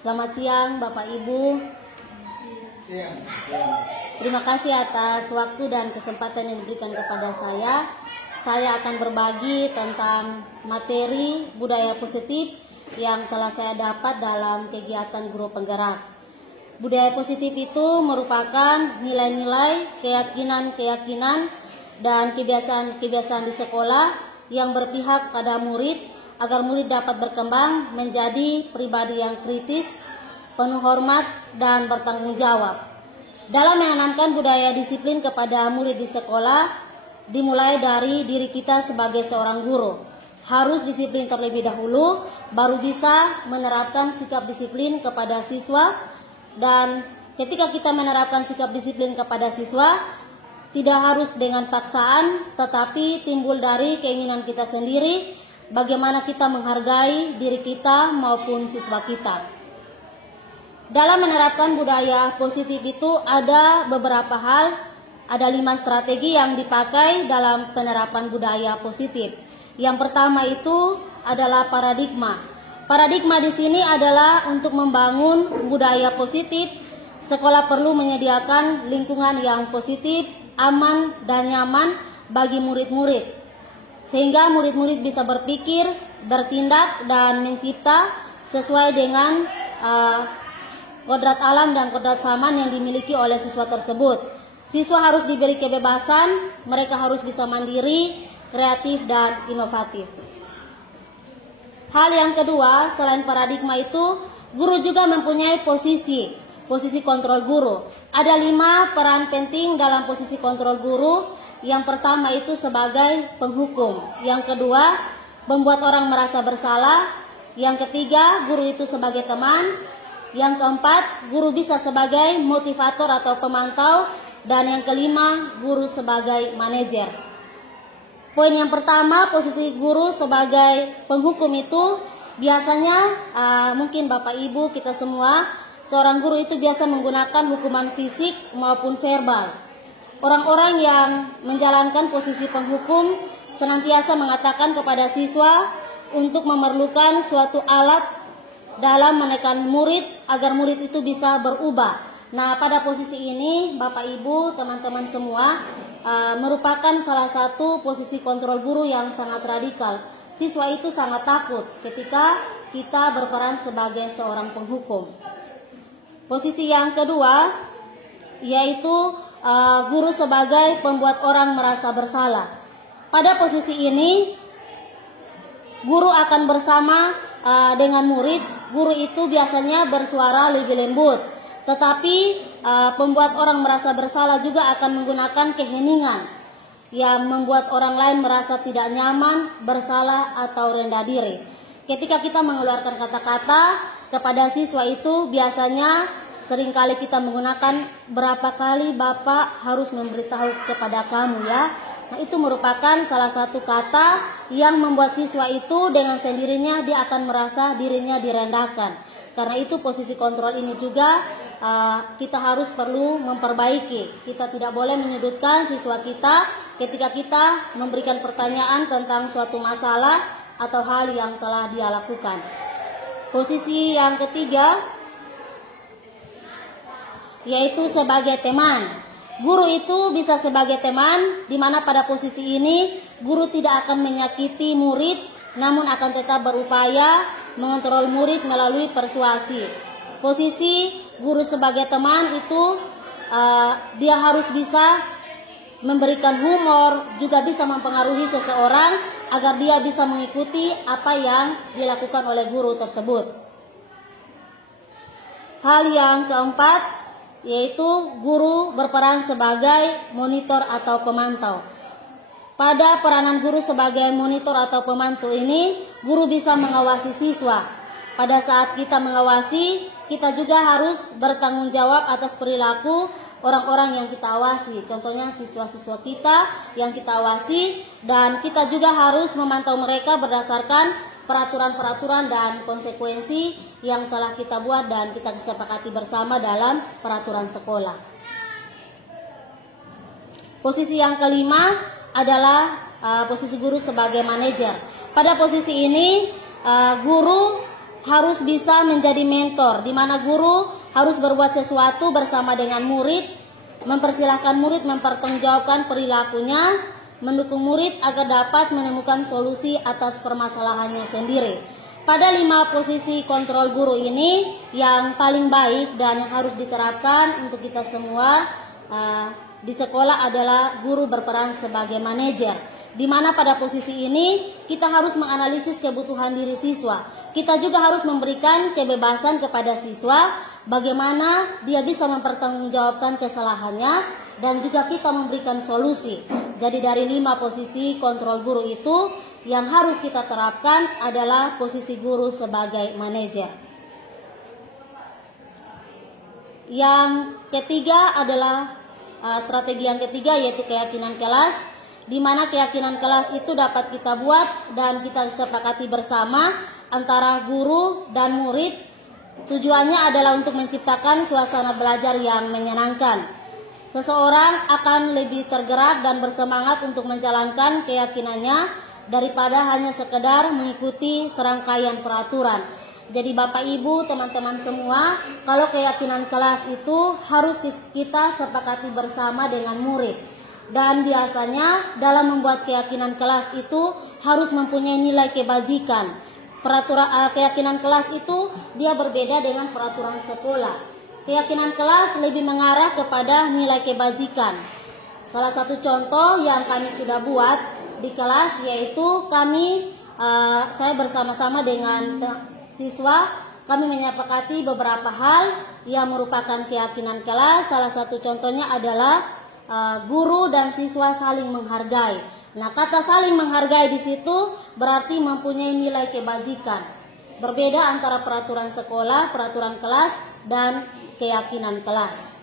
Selamat siang Bapak Ibu. Terima kasih atas waktu dan kesempatan yang diberikan kepada saya. Saya akan berbagi tentang materi budaya positif yang telah saya dapat dalam kegiatan Guru Penggerak. Budaya positif itu merupakan nilai-nilai, keyakinan-keyakinan, dan kebiasaan-kebiasaan di sekolah yang berpihak pada murid agar murid dapat berkembang menjadi pribadi yang kritis, penuh hormat, dan bertanggung jawab. Dalam menanamkan budaya disiplin kepada murid di sekolah, dimulai dari diri kita sebagai seorang guru. Harus disiplin terlebih dahulu, baru bisa menerapkan sikap disiplin kepada siswa. Dan ketika kita menerapkan sikap disiplin kepada siswa, tidak harus dengan paksaan, tetapi timbul dari keinginan kita sendiri, bagaimana kita menghargai diri kita maupun siswa kita. Dalam menerapkan budaya positif itu ada beberapa hal, ada 5 strategi yang dipakai dalam penerapan budaya positif. Yang pertama itu adalah paradigma. Paradigma di sini adalah untuk membangun budaya positif. Sekolah perlu menyediakan lingkungan yang positif, aman, dan nyaman bagi murid-murid, sehingga murid-murid bisa berpikir, bertindak, dan mencipta sesuai dengan kodrat alam dan kodrat zaman yang dimiliki oleh siswa tersebut. Siswa harus diberi kebebasan, mereka harus bisa mandiri, kreatif, dan inovatif. Hal yang kedua, selain paradigma itu, guru juga mempunyai posisi kontrol guru. Ada 5 peran penting dalam posisi kontrol guru. Yang pertama itu sebagai penghukum. Yang kedua, membuat orang merasa bersalah. Yang ketiga, guru itu sebagai teman. Yang keempat, guru bisa sebagai motivator atau pemantau. Dan yang kelima, guru sebagai manajer. Poin yang pertama, posisi guru sebagai penghukum itu biasanya mungkin Bapak Ibu kita semua, seorang guru itu biasa menggunakan hukuman fisik maupun verbal. Orang-orang yang menjalankan posisi penghukum senantiasa mengatakan kepada siswa untuk memerlukan suatu alat dalam menekan murid agar murid itu bisa berubah. Nah, pada posisi ini Bapak Ibu, teman-teman semua, merupakan salah satu posisi kontrol guru yang sangat radikal. Siswa itu sangat takut ketika kita berperan sebagai seorang penghukum. Posisi yang kedua yaitu guru sebagai pembuat orang merasa bersalah. Pada posisi ini guru akan bersama dengan murid. Guru itu biasanya bersuara lebih lembut, tetapi pembuat orang merasa bersalah juga akan menggunakan keheningan yang membuat orang lain merasa tidak nyaman, bersalah, atau rendah diri. Ketika kita mengeluarkan kata-kata kepada siswa itu biasanya seringkali kita menggunakan berapa kali Bapak harus memberitahu kepada kamu ya. Nah, itu merupakan salah satu kata yang membuat siswa itu dengan sendirinya dia akan merasa dirinya direndahkan. Karena itu posisi kontrol ini juga kita harus perlu memperbaiki. Kita tidak boleh menyudutkan siswa kita ketika kita memberikan pertanyaan tentang suatu masalah atau hal yang telah dia lakukan. Posisi yang ketiga yaitu sebagai teman. Guru itu bisa sebagai teman, di mana pada posisi ini guru tidak akan menyakiti murid, namun akan tetap berupaya mengontrol murid melalui persuasi. Posisi guru sebagai teman itu dia harus bisa memberikan humor, juga bisa mempengaruhi seseorang agar dia bisa mengikuti apa yang dilakukan oleh guru tersebut. Hal yang keempat yaitu guru berperan sebagai monitor atau pemantau. Pada peranan guru sebagai monitor atau pemantau ini, guru bisa mengawasi siswa. Pada saat kita mengawasi, kita juga harus bertanggung jawab atas perilaku orang-orang yang kita awasi. Contohnya siswa-siswa kita yang kita awasi, dan kita juga harus memantau mereka berdasarkan peraturan-peraturan dan konsekuensi yang telah kita buat dan kita sepakati bersama dalam peraturan sekolah. Posisi yang kelima adalah posisi guru sebagai manajer. Pada posisi ini guru harus bisa menjadi mentor, di mana guru harus berbuat sesuatu bersama dengan murid, mempersilahkan murid mempertanggungjawabkan perilakunya, mendukung murid agar dapat menemukan solusi atas permasalahannya sendiri. Pada 5 posisi kontrol guru ini yang paling baik dan yang harus diterapkan untuk kita semua di sekolah adalah guru berperan sebagai manajer, di mana pada posisi ini kita harus menganalisis kebutuhan diri siswa. Kita juga harus memberikan kebebasan kepada siswa bagaimana dia bisa mempertanggungjawabkan kesalahannya, dan juga kita memberikan solusi. Jadi dari 5 posisi kontrol guru itu yang harus kita terapkan adalah posisi guru sebagai manajer. Yang ketiga adalah strategi yang ketiga, yaitu keyakinan kelas, di mana keyakinan kelas itu dapat kita buat dan kita sepakati bersama antara guru dan murid. Tujuannya adalah untuk menciptakan suasana belajar yang menyenangkan. Seseorang akan lebih tergerak dan bersemangat untuk menjalankan keyakinannya daripada hanya sekedar mengikuti serangkaian peraturan. Jadi Bapak Ibu, teman-teman semua, kalau keyakinan kelas itu harus kita sepakati bersama dengan murid. Dan biasanya dalam membuat keyakinan kelas itu harus mempunyai nilai kebajikan. Keyakinan kelas itu dia berbeda dengan peraturan sekolah. Keyakinan kelas lebih mengarah kepada nilai kebajikan. Salah satu contoh yang kami sudah buat di kelas yaitu saya bersama-sama dengan siswa, kami menyepakati beberapa hal yang merupakan keyakinan kelas. Salah satu contohnya adalah guru dan siswa saling menghargai. Nah, kata saling menghargai di situ berarti mempunyai nilai kebajikan. Berbeda antara peraturan sekolah, peraturan kelas, dan keyakinan kelas.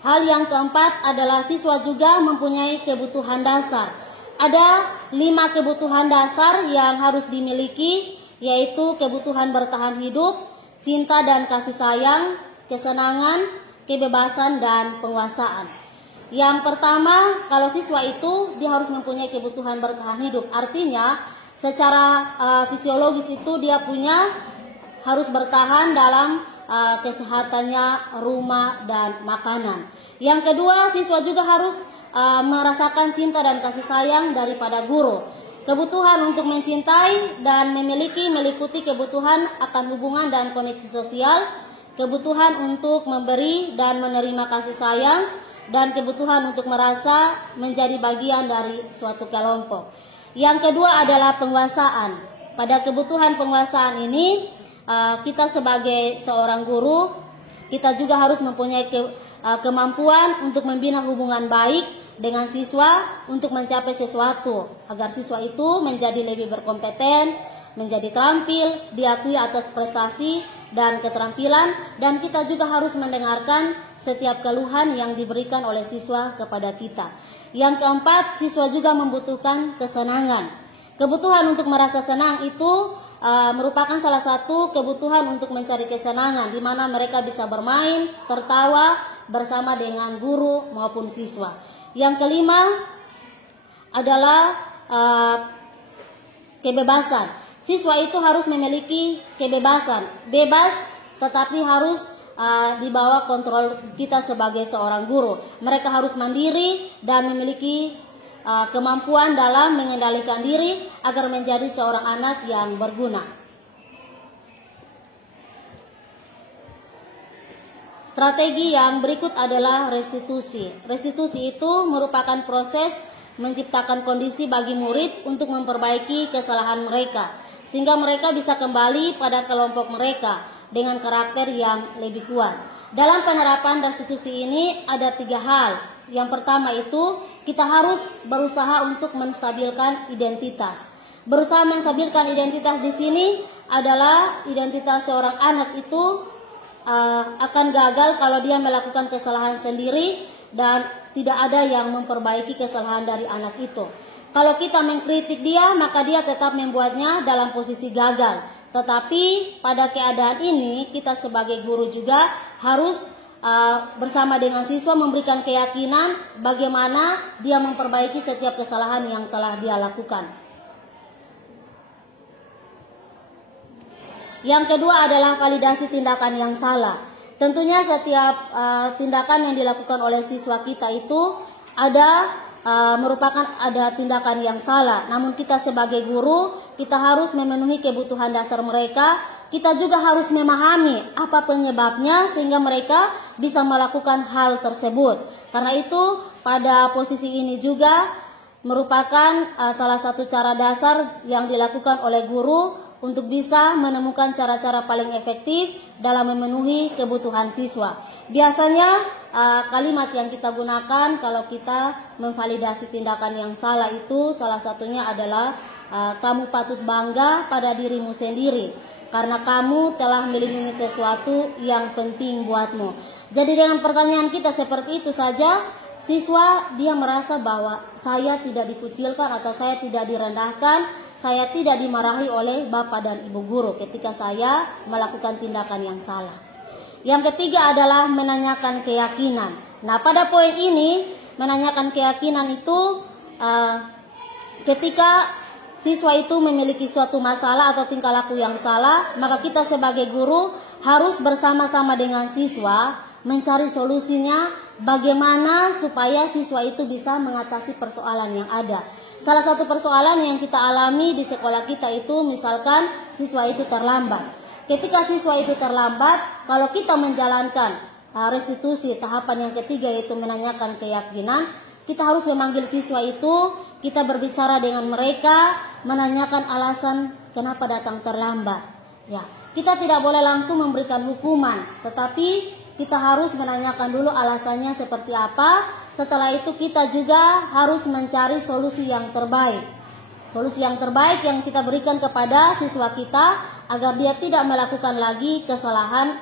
Hal yang keempat adalah siswa juga mempunyai kebutuhan dasar. Ada 5 kebutuhan dasar yang harus dimiliki, yaitu kebutuhan bertahan hidup, cinta dan kasih sayang, kesenangan, kebebasan, dan penguasaan. Yang pertama, kalau siswa itu dia harus mempunyai kebutuhan bertahan hidup. Artinya, secara fisiologis itu dia harus bertahan dalam kesehatannya, rumah, dan makanan. Yang kedua, siswa juga harus merasakan cinta dan kasih sayang daripada guru. Kebutuhan untuk mencintai dan meliputi kebutuhan akan hubungan dan koneksi sosial, kebutuhan untuk memberi dan menerima kasih sayang, dan kebutuhan untuk merasa menjadi bagian dari suatu kelompok. Yang kedua adalah penguasaan. Pada kebutuhan penguasaan ini, kita sebagai seorang guru, kita juga harus mempunyai kemampuan untuk membina hubungan baik dengan siswa untuk mencapai sesuatu, agar siswa itu menjadi lebih berkompeten, menjadi terampil, diakui atas prestasi dan keterampilan, dan kita juga harus mendengarkan setiap keluhan yang diberikan oleh siswa kepada kita. Yang keempat, siswa juga membutuhkan kesenangan. Kebutuhan untuk merasa senang itu merupakan salah satu kebutuhan untuk mencari kesenangan, di mana mereka bisa bermain, tertawa bersama dengan guru maupun siswa. Yang kelima adalah kebebasan. Siswa itu harus memiliki kebebasan, bebas, tetapi harus di bawah kontrol kita sebagai seorang guru. Mereka harus mandiri dan memiliki kemampuan dalam mengendalikan diri agar menjadi seorang anak yang berguna. Strategi yang berikut adalah restitusi. Restitusi itu merupakan proses menciptakan kondisi bagi murid untuk memperbaiki kesalahan mereka, sehingga mereka bisa kembali pada kelompok mereka dengan karakter yang lebih kuat. Dalam penerapan restitusi ini ada 3 hal. Yang pertama itu kita harus berusaha untuk menstabilkan identitas. Berusaha menstabilkan identitas di sini adalah identitas seorang anak itu akan gagal kalau dia melakukan kesalahan sendiri dan tidak ada yang memperbaiki kesalahan dari anak itu. Kalau kita mengkritik dia, maka dia tetap membuatnya dalam posisi gagal. Tetapi pada keadaan ini kita sebagai guru juga harus bersama dengan siswa memberikan keyakinan bagaimana dia memperbaiki setiap kesalahan yang telah dia lakukan. Yang kedua adalah validasi tindakan yang salah. Tentunya setiap tindakan yang dilakukan oleh siswa kita itu merupakan tindakan yang salah. Namun kita sebagai guru, kita harus memenuhi kebutuhan dasar mereka. Kita juga harus memahami apa penyebabnya sehingga mereka bisa melakukan hal tersebut. Karena itu pada posisi ini juga merupakan salah satu cara dasar yang dilakukan oleh guru untuk bisa menemukan cara-cara paling efektif dalam memenuhi kebutuhan siswa. Biasanya kalimat yang kita gunakan kalau kita memvalidasi tindakan yang salah itu salah satunya adalah kamu patut bangga pada dirimu sendiri karena kamu telah melindungi sesuatu yang penting buatmu. Jadi dengan pertanyaan kita seperti itu saja, siswa dia merasa bahwa saya tidak dikucilkan atau saya tidak direndahkan, saya tidak dimarahi oleh bapak dan ibu guru ketika saya melakukan tindakan yang salah. Yang ketiga adalah menanyakan keyakinan. Nah, pada poin ini menanyakan keyakinan itu ketika siswa itu memiliki suatu masalah atau tingkah laku yang salah, maka kita sebagai guru harus bersama-sama dengan siswa mencari solusinya bagaimana supaya siswa itu bisa mengatasi persoalan yang ada. Salah satu persoalan yang kita alami di sekolah kita itu misalkan siswa itu terlambat. Ketika siswa itu terlambat, kalau kita menjalankan restitusi tahapan yang ketiga yaitu menanyakan keyakinan, kita harus memanggil siswa itu, kita berbicara dengan mereka, menanyakan alasan kenapa datang terlambat. Ya, kita tidak boleh langsung memberikan hukuman, tetapi kita harus menanyakan dulu alasannya seperti apa. Setelah itu kita juga harus mencari solusi yang terbaik. Solusi yang terbaik yang kita berikan kepada siswa kita agar dia tidak melakukan lagi kesalahan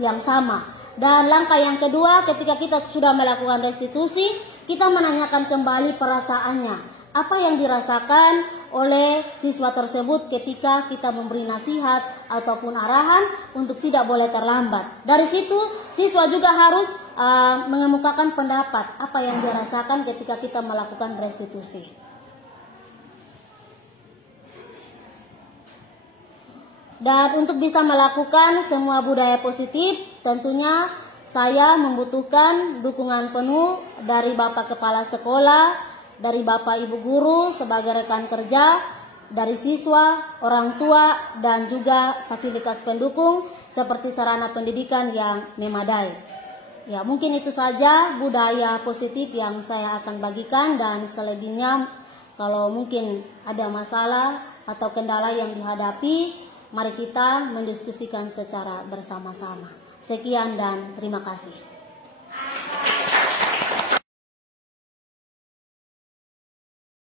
yang sama. Dan langkah yang kedua, ketika kita sudah melakukan restitusi, kita menanyakan kembali perasaannya. Apa yang dirasakan oleh siswa tersebut ketika kita memberi nasihat ataupun arahan untuk tidak boleh terlambat. Dari situ siswa juga harus mengemukakan pendapat apa yang dirasakan ketika kita melakukan restitusi. Dan untuk bisa melakukan semua budaya positif, tentunya saya membutuhkan dukungan penuh dari Bapak Kepala Sekolah, dari Bapak Ibu Guru sebagai rekan kerja, dari siswa, orang tua, dan juga fasilitas pendukung seperti sarana pendidikan yang memadai. Ya, mungkin itu saja budaya positif yang saya akan bagikan, dan selebihnya kalau mungkin ada masalah atau kendala yang dihadapi, mari kita mendiskusikan secara bersama-sama. Sekian dan terima kasih.